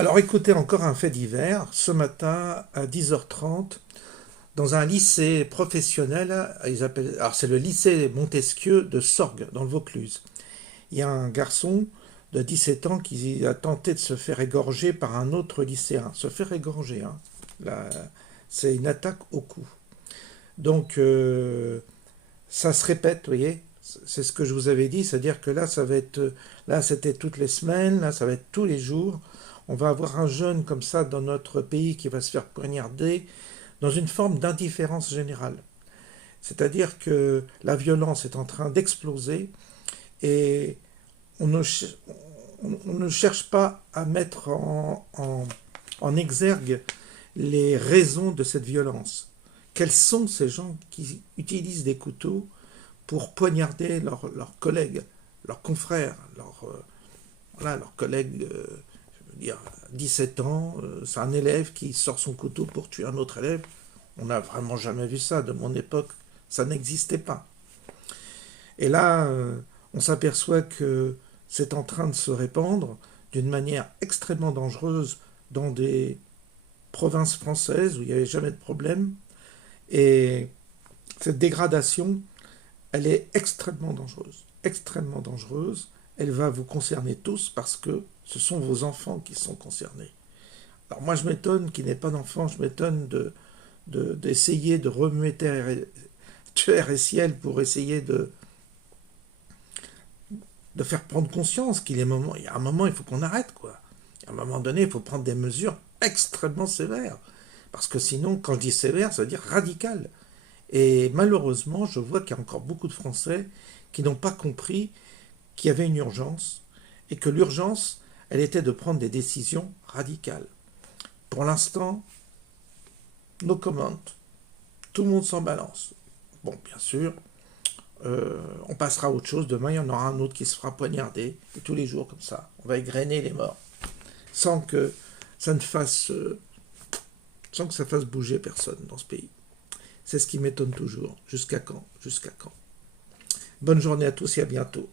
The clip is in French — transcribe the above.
Alors écoutez encore un fait divers. Ce matin à 10h30, dans un lycée professionnel, alors c'est le lycée Montesquieu de Sorgues, dans le Vaucluse. Il y a un garçon de 17 ans qui a tenté de se faire égorger par un autre lycéen. Se faire égorger, hein. Là, c'est une attaque au cou. Donc ça se répète, vous voyez. C'est ce que je vous avais dit, c'est-à-dire que là, ça va être, là, c'était toutes les semaines, là, ça va être tous les jours. On va avoir un jeune comme ça dans notre pays qui va se faire poignarder dans une forme d'indifférence générale. C'est-à-dire que la violence est en train d'exploser et on ne, on ne cherche pas à mettre en exergue les raisons de cette violence. Quels sont ces gens qui utilisent des couteaux pour poignarder leurs collègues, leurs confrères, leurs collègues, je veux dire, 17 ans, c'est un élève qui sort son couteau pour tuer un autre élève. On n'a vraiment jamais vu ça. De mon époque, ça n'existait pas. Et là, on s'aperçoit que c'est en train de se répandre d'une manière extrêmement dangereuse dans des provinces françaises où il n'y avait jamais de problème. Et cette dégradation, elle est extrêmement dangereuse. Extrêmement dangereuse. Elle va vous concerner tous parce que ce sont vos enfants qui sont concernés. Alors moi, je m'étonne qu'il n'ait pas d'enfants, je m'étonne d'essayer de remuer terre et ciel pour essayer de faire prendre conscience qu'il y a un moment, il faut qu'on arrête, quoi. À un moment donné, il faut prendre des mesures extrêmement sévères. Parce que sinon, quand je dis sévère, ça veut dire radical. Et malheureusement, je vois qu'il y a encore beaucoup de Français qui n'ont pas compris qu'il y avait une urgence et que l'urgence, elle était de prendre des décisions radicales. Pour l'instant, no comment. Tout le monde s'en balance. Bon, bien sûr, on passera à autre chose. Demain, il y en aura un autre qui se fera poignarder. Et tous les jours, comme ça, on va égrener les morts. Sans que ça ne fasse, sans que ça fasse bouger personne dans ce pays. C'est ce qui m'étonne toujours. Jusqu'à quand? Jusqu'à quand? Bonne journée à tous et à bientôt.